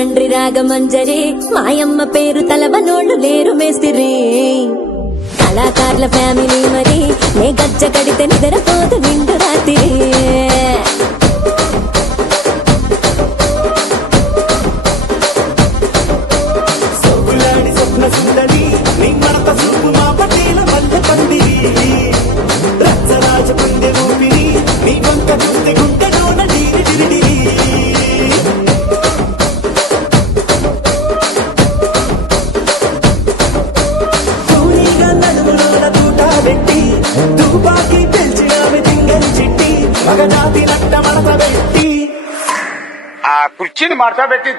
వెండ్రి రాగమంజరి మాయమ్మ పేరు తలవనోళ్ళు లేరు మేస్తిరి కళాకారుల ఫ్యామిలీ మరి నే గజ్జ కడితే నిద్రపోదు నిండు రాత్రి కుర్చీని మార్చబెట్టి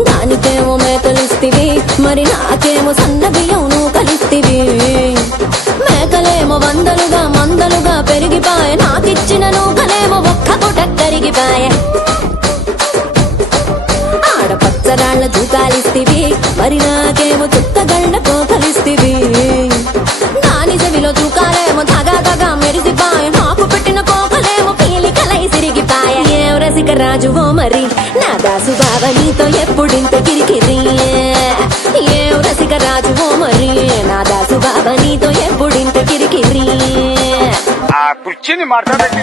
దానికేమో మేకలిస్తివి మరి నాకేమో సన్న బియ్యం నువ్వు కలిస్తివి మేకలేమో వందలుగా మందలుగా పెరిగిపాయ నాకిచ్చిన నూకలేమో ఒక్క పూట కరిగిపాయ ఆడపచ్చరాళ్ల దూకాలిస్తివి మరి నాకేమో చుక్కగళ్ళ కోకలిస్తివి దాని చెవిలో దూకాలేమో తగా తగా మెరిసిపాయ నాకు పెట్టిన కోకలేమో పీలికలై సిరిగిపాయ ఏం రసిక రాజువో మరి నా దాసు బావ నీతో ఎప్పుడింత కిరికిరి ఏం రసిక రాజువో మరి నా దాసు బావ నీతో ఎప్పుడింత కిరికిరి కుర్చీని మార్చబెట్టి